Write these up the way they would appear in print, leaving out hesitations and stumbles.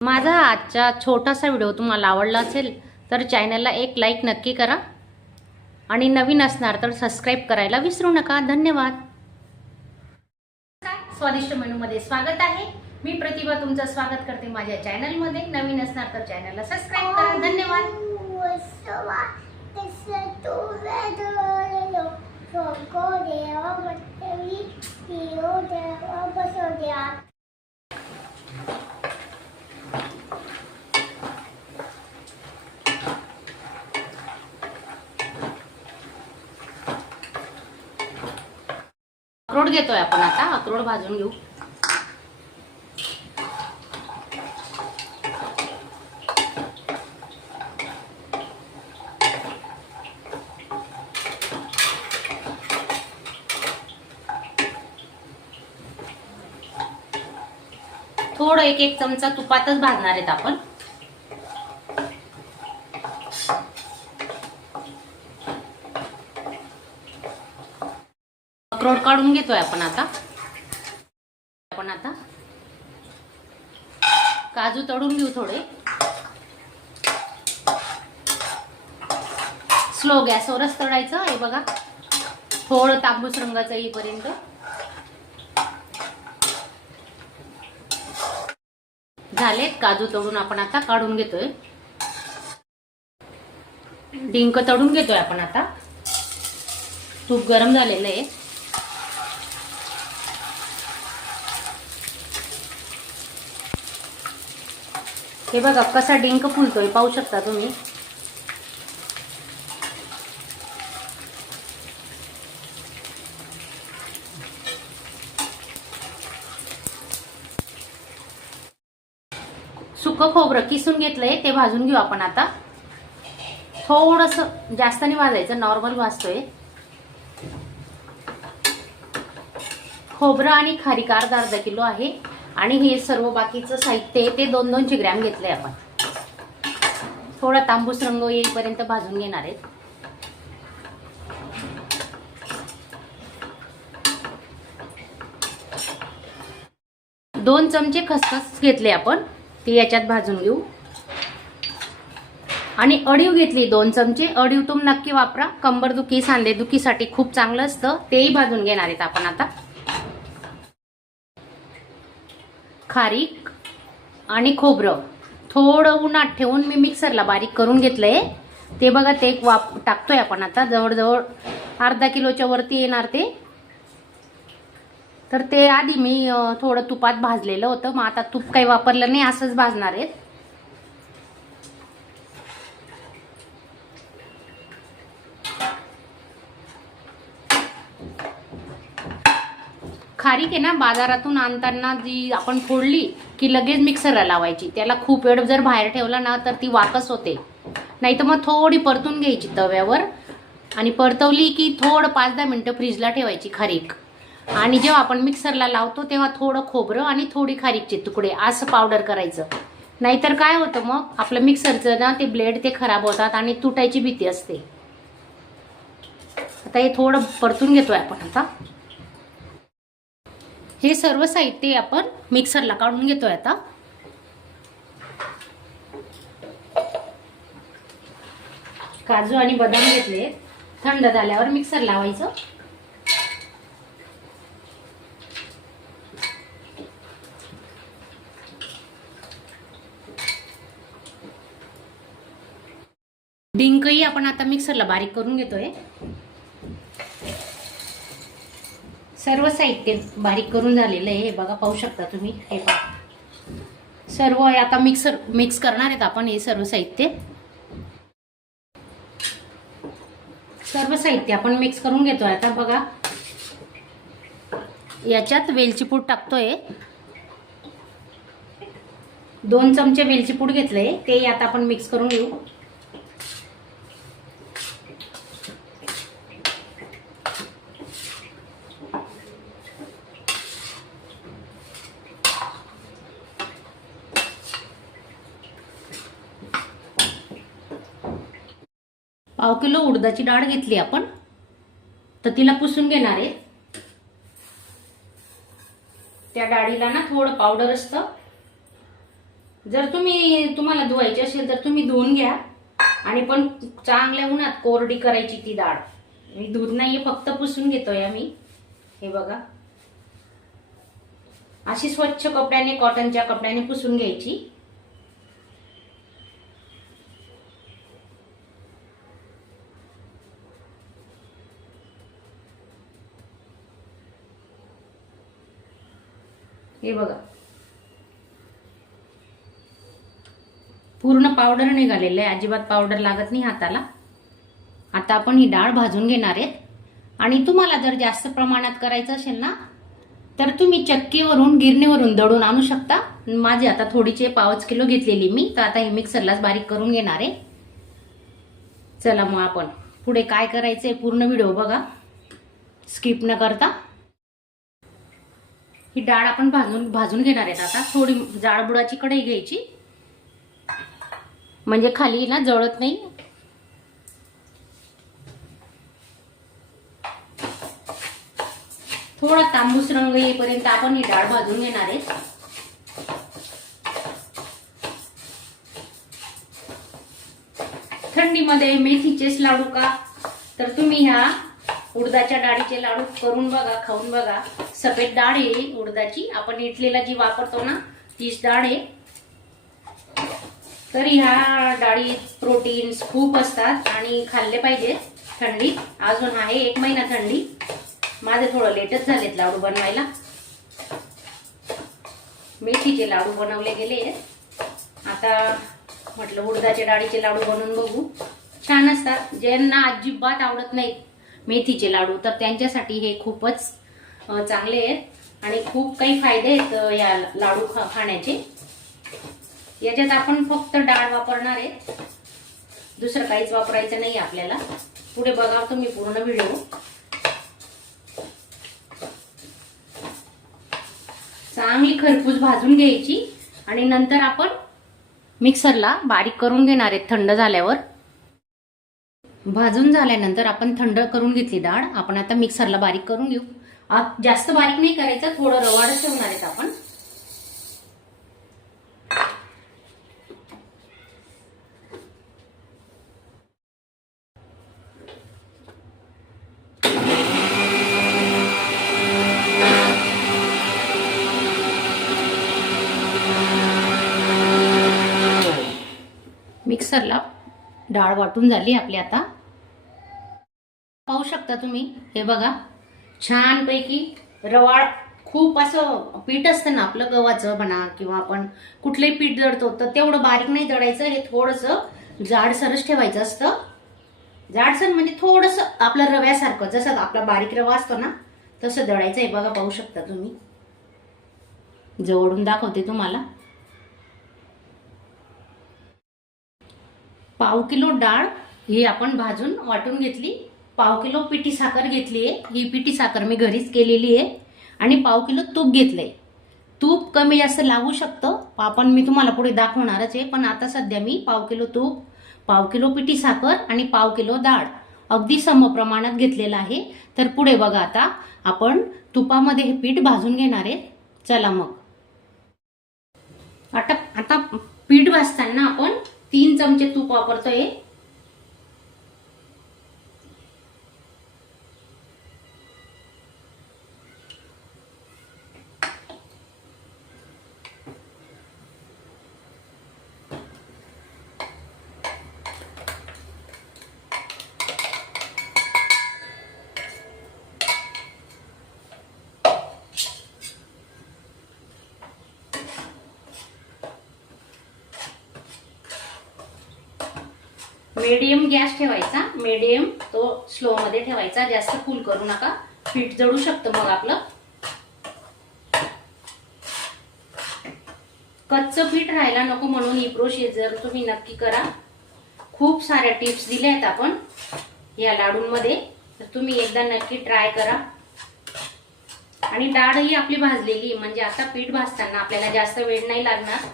माझा आजचा छोटासा व्हिडिओ तुम्हाला आवडला असेल तर चॅनलला एक लाईक नक्की करा आणि नवीन असणार तर सबस्क्राइब करायला विसरू नका। धन्यवाद। स्वादिष्ट मेनूमध्ये स्वागत आहे। मी प्रतिभा तुमचं स्वागत करते माझ्या चॅनलमध्ये। नवीन असणार तर चॅनलला सबस्क्राइब करा। धन्यवाद। अक्रोड घेतोय आपण आता। अक्रोड भाजून घेऊ। थोडं एक चमचा तुपातच भाजणार आहेत आपण। अक्रोड काढून घेतोय आपण आता। काजू तळून घेऊ थोडे। स्लो गॅसवरच तळायचं। हे बघा थोडं तांबूस रंगाचं येईपर्यंत। झालेत काजू तळून आपण आता काढून घेतोय। डिंक तळून घेतोय आपण आता। तूप गरम झालेलं आहे। हे बघा कसा डिंक फुलतोय, पाहू शकता तुम्ही। सुकं खोबरं किसून घेतलंय ते भाजून घेऊ आपण आता। थोडंसं जास्त नाही भाजायचं, नॉर्मल भाजतोय। खोबरं आणि खारीक अर्धा किलो आहे आणि हे सर्व बाकीचं साहित्य ते 200 ग्रॅम घेतलंय आपण। थोडा तांबूस रंग येईपर्यंत भाजून घेणार आहेत। दोन चमचे खसखस घेतले आपण, ती याच्यात भाजून घेऊ। आणि अळीव घेतली 2 चमचे। अळीव तुम्ही नक्की वापरा, कंबरदुखी सांधेदुखीसाठी खूप चांगलं असतं। तेही भाजून घेणार आहेत आपण आता। खारीक आणि खोबरं थोडं उन्हात ठेवून मी मिक्सरला बारीक करून घेतलंय। ते बघा ते टाकतोय आपण आता। जवळजवळ अर्धा किलोच्या वरती येणार ते। तर ते आधी मी थोडं तुपात भाजलेलं होतं, मग आता तूप काही वापरलं नाही, असंच भाजणार आहेत। खारीक आहे ना, बाजारातून आणताना जी आपण फोडली की लगेच मिक्सरला लावायची। त्याला खूप वेळ जर बाहेर ठेवला ना तर ती वाकस होते। नाही तर मग थोडी परतून घ्यायची तव्यावर आणि परतवली की थोडं 5-10 मिनिटं फ्रीजला ठेवायची खारीक। आणि जेव्हा आपण मिक्सरला लावतो तेव्हा थोडं खोबरं आणि थोडी खारीकचे तुकडे असं पावडर करायचं। नाहीतर काय होतं मग आपलं मिक्सरचं ना ते ब्लेड ते खराब होतात आणि तुटायची भीती असते। आता हे थोडं परतून घेतोय आपण आता। हे सर्व साहित्य आपण मिक्सरला काढून घेतोय आता। काजू आणि बदाम घेतले, थंड झाल्यावर मिक्सर लावायचं। डिंकही आपण आता मिक्सरला बारीक करून घेतोय। सर्व साहित्य बारीक करून झालेलं आहे। हे बघा पाहू शकता तुम्ही। हे पहा सर्व आता मिक्स करणार आहेत आपण। हे सर्व साहित्य आपण मिक्स करून घेतोय आता। बघा याच्यात वेलची पूड टाकतोय। 2 चमचे वेलची पूड घेतलंय, ते आता आपण मिक्स करून घेऊ। पाव किलो उडदाची डाळ घेतली आपण, तर तिला पुसून घेणार आहे। त्या डाळीला ना थोडं पावडर असतं, जर तुम्हाला धुवायची असेल तर तुम्ही धुवून घ्या आणि पण चांगल्या उन्हात कोरडी करायची ती डाळ. मी धुत नाहीये, फक्त पुसून घेतोय आम्ही. हे बघा, अशी स्वच्छ कपड्याने, कॉटनच्या कपड्याने पुसून घ्यायची. हे बघा, पूर्ण पावडर निघालेलं आहे, अजिबात पावडर लागत नाही हाताला. आता आपण ही डाळ भाजून घेणार आहेत. आणि तुम्हाला जर जास्त प्रमाणात करायचं असेल ना तर तुम्ही चक्कीवरून, गिरणीवरून दळून आणू शकता. माझी आता थोडीचे 5 किलो घेतलेली मी, तर आता हे मिक्सरलाच बारीक करून घेणार आहे. चला मग आपण पुढे काय करायचंय पूर्ण व्हिडिओ बघा, स्किप न करता. ही डाळ आपण भाजून घेणार आहेत. आता थोडी जाडबुडाची कढई घ्यायची, म्हणजे खाली ना जळत नाही. थोडा तांबूस रंग येईपर्यंत आपण ही डाळ भाजून घेणार आहे. थंडीमध्ये मेथीचेच लाडू का, तर तुम्ही ह्या उडदाच्या डाळीचे लाडू करून बघा, खाऊन बघा. सफेद डाळ आहे उडदाची, आपण इडलीला जी वापरतो ना तीच डाळ आहे. तर ह्या डाळीत प्रोटीन्स खूप असतात आणि खाल्ले पाहिजे थंडीत. अजून आहे 1 महिना थंडी. माझे थोडं लेटच झालेत लाडू बनवायला. मेथीचे लाडू बनवले गेले. आता म्हटलं उडदाच्या डाळीचे लाडू बनवून बघू, छान असतात. ज्यांना अजिबात आवडत नाहीत मेथीचे लाडू तर त्यांच्यासाठी हे खूपच चांगले आहेत आणि खूप काही फायदे आहेत या लाडू खाण्याचे. याच्यात आपण फक्त डाळ वापरणार आहे, दुसरं काहीच वापरायचं नाही आपल्याला. पुढे बघा तुम्ही पूर्ण व्हिडिओ. चांगली खरपूस भाजून घ्यायची आणि नंतर आपण मिक्सरला बारीक करून घेणार आहेत थंड झाल्यावर. भाजून झाल्यानंतर आपण थंड करून घेतली डाळ, आपण आता मिक्सरला बारीक करून घेऊ. जास्त बारीक नाही करायचं, थोडं रवाळच ठेवणार आहेत आपण. मिक्सरला डाळ वाटून झाली आपली. आता पाहू शकता तुम्ही, हे बघा छानपैकी रवाळ. खूप असं पीठ असतं ना आपलं गव्हाचं म्हणा किंवा आपण कुठलंही पीठ दळतो तर तेवढं बारीक नाही दळायचं. हे थोडंसं जाडसरच ठेवायचं असतं. जाडसर म्हणजे थोडंसं आपलं रव्यासारखं, जसं आपला बारीक रवा असतो ना तसं दळायचं. हे बघा पाहू शकता तुम्ही, जवळून दाखवते तुम्हाला. 1/2 किलो डाळ ही आपण भाजून वाटून घेतली. 1/2 किलो पिठी साखर घेतली आहे. ही पिठी साखर मी घरीच केलेली आहे. आणि 1/2 किलो तूप घेतलंय. तूप कमी जास्त लागू शकतं, आपण मी तुम्हाला पुढे दाखवणारच आहे. पण आता सध्या मी 1/2 किलो तूप, 1/2 किलो पिठी साखर आणि 1/2 किलो डाळ अगदी समप्रमाणात घेतलेलं आहे. तर पुढे बघा, आता आपण तुपामध्ये हे पीठ भाजून घेणार आहे. चला मग. आता पीठ भाजताना आपण 3 चमचे तूप वापरतोय. मीडियम गॅस ठेवायचा, मीडियम तो स्लो मध्ये ठेवायचा, जास्त फुल करू नका, पीठ जळू शकतं मग आपलं. कच्चं पीठ राहायला नको म्हणून ही प्रोसिजर तुम्ही नक्की करा. खूप साऱ्या टिप्स दिल्या आहेत आपण या लाडूंमध्ये, तर तुम्ही एकदा नक्की ट्राय करा. आणि डाळ ही आपली भाजलेली, म्हणजे आता पीठ भाजताना आपल्याला जास्त वेळ नाही लागणार.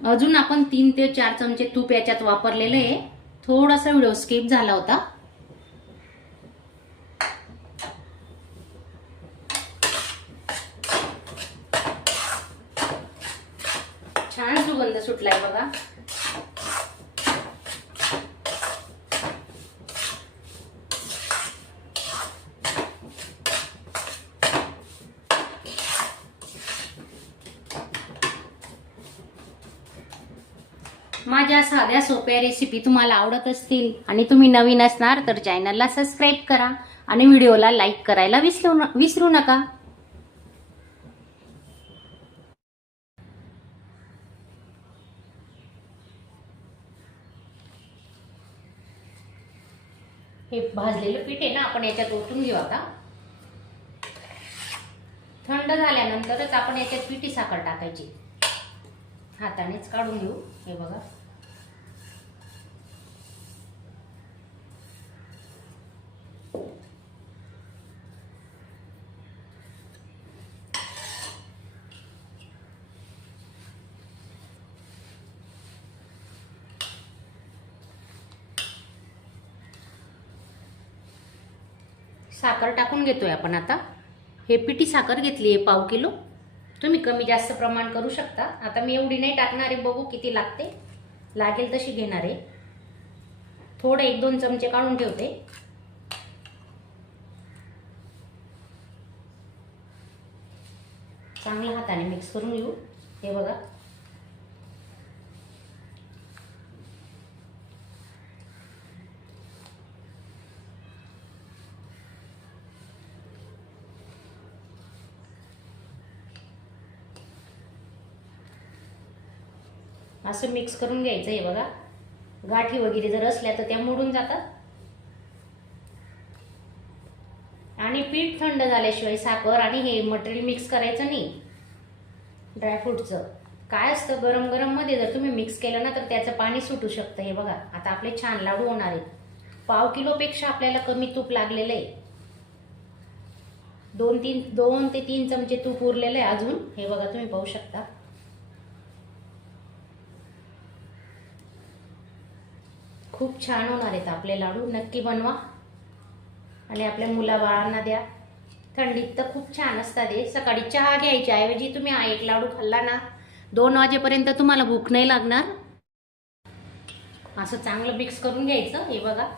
अजून आपण 3 ते 4 चमचे तूप याच्यात वापरलेले आहे. थोडासा व्हिडिओ स्किप झाला होता. छान सुगंध सुटलाय बघा. माझ्या साध्या सोप्या रेसिपी तुम्हाला आवडत असतील आणि तुम्ही नवीन असणार तर चॅनलला सबस्क्राईब करा आणि व्हिडिओला लाईक करायला विसरू नका. हे भाजलेलं पीठ आहे ना, आपण याच्यात ओतून घेऊ आता. थंड झाल्यानंतरच आपण याच्यात पिठी साखर टाकायची. हातानेच काढून घेऊ. हे बघा, साखर टाकून घेतोय आपण आता. हे पिठी साखर घेतली आहे 1/2 किलो. तुम्ही कमी जास्त प्रमाण करू शकता. आता मी एवढी नाही टाकणार आहे, बघू किती लागते. लागेल तशी घेणार आहे. थोडं 1-2 चमचे काढून ठेवते. चांगल्या हाताने मिक्स करून घेऊ. हे बघा, असं मिक्स करून घ्यायचं. हे बघा, गाठी वगैरे जर असल्या तर त्या मोडून जातात. आणि पीठ थंड झाल्याशिवाय साखर आणि हे मटेरियल मिक्स करायचं नाही. ड्रायफ्रूटचं काय असतं, गरम गरम मध्ये जर तुम्ही मिक्स केलं ना तर त्याचं पाणी सुटू शकतं. हे बघा, आता आपले छान लाडू होणार आहेत. 1/2 किलोपेक्षा आपल्याला कमी तूप लागलेलं आहे. 2 ते 3 चमचे तूप उरलेलं आहे अजून. हे बघा, तुम्ही पाहू शकता. खूप छान होणार आहेत आपले लाडू. नक्की बनवा आणि आपल्या मुलाबाळांना द्या. थंडीत तर खूप छान असतात हे. सकाळी चहा घ्यायच्या ऐवजी तुम्ही हा एक लाडू खाल्ला ना, 2 वाजेपर्यंत तुम्हाला भूक नाही लागणार. असं चांगलं मिक्स करून घ्यायचं. हे बघा,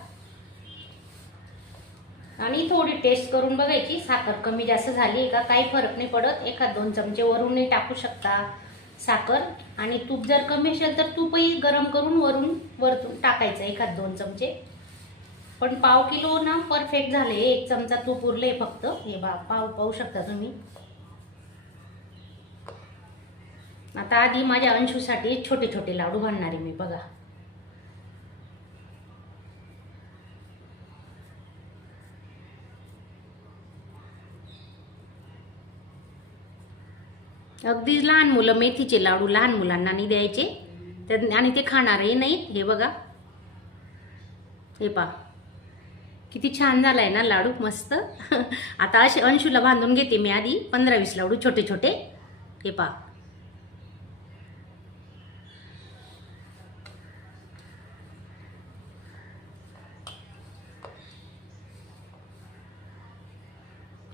आणि थोडी टेस्ट करून बघायची. साखर कमी जास्त झाली आहे का, काही फरक नाही पडत. 1-2 चमचे वरूनही टाकू शकता साखर. आणि तूप जर कमी असेल तर तूपही गरम करून वरतून टाकायचं 1-2 चमचे. पण 1/2 किलो ना परफेक्ट झाले. 1 चमचा तूप उरले फक्त. हे पाहू शकता तुम्ही. आता आधी माझ्या अंशूसाठी छोटे छोटे लाडू बनणार आहे मी. बघा, अगदी लहान मुलं मेथीचे लाडू लहान मुलांना नाही द्यायचे, आणि ते खाणारही नाही. हे बघा, हे पहा किती छान झालाय ना लाडू, मस्त. आता असे अंशूला बांधून घेते मी आधी 15-20 लाडू छोटे छोटे. हे पहा,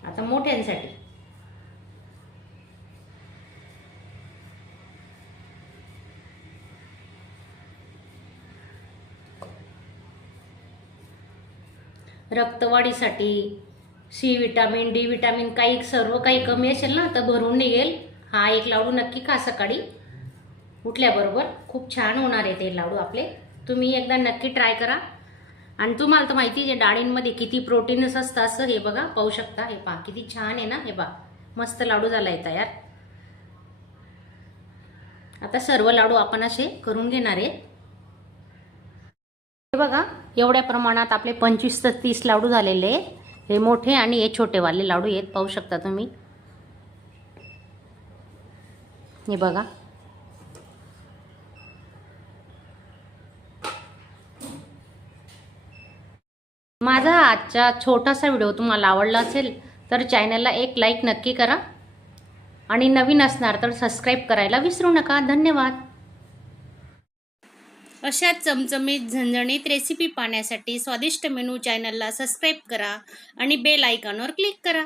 आता मोठ्यांसाठी रक्तवाढीसाठी सी विटामिन, डी विटामिन सर्व काही कमी असेल ना तर भरून निघेल. हा एक लाडू नक्की खा सकाळी उठल्याबरोबर. खूप छान होणार आहे ते लाडू आपले. तुम्ही एकदा नक्की ट्राय करा. आणि तुम्हाला तर माहिती आहे डाळींमध्ये किती प्रोटीन्स असतं असं. हे बघा, पाहू शकता. हे पहा किती छान आहे ना. हे पहा, मस्त लाडू झालाय तयार. आता सर्व लाडू आपण असे करून घेणार आहे. हे बघा, एवढ्या प्रमाणात आपले 25 ते 30 लाडू झालेले. हे मोठे आणि हे छोटेवाले लाडू आहेत, पाहू शकता तुम्ही. हे बघा, माझा आजचा छोटासा व्हिडिओ तुम्हाला आवडला असेल तर चॅनलला एक लाईक नक्की करा आणि नवीन असणार तर सबस्क्राईब करायला विसरू नका. धन्यवाद. अशाच चमचमीत झणझणीत रेसिपी पाहण्यासाठी स्वादिष्ट मेनू चॅनलला सबस्क्राईब करा आणि बेल आयकॉनवर क्लिक करा.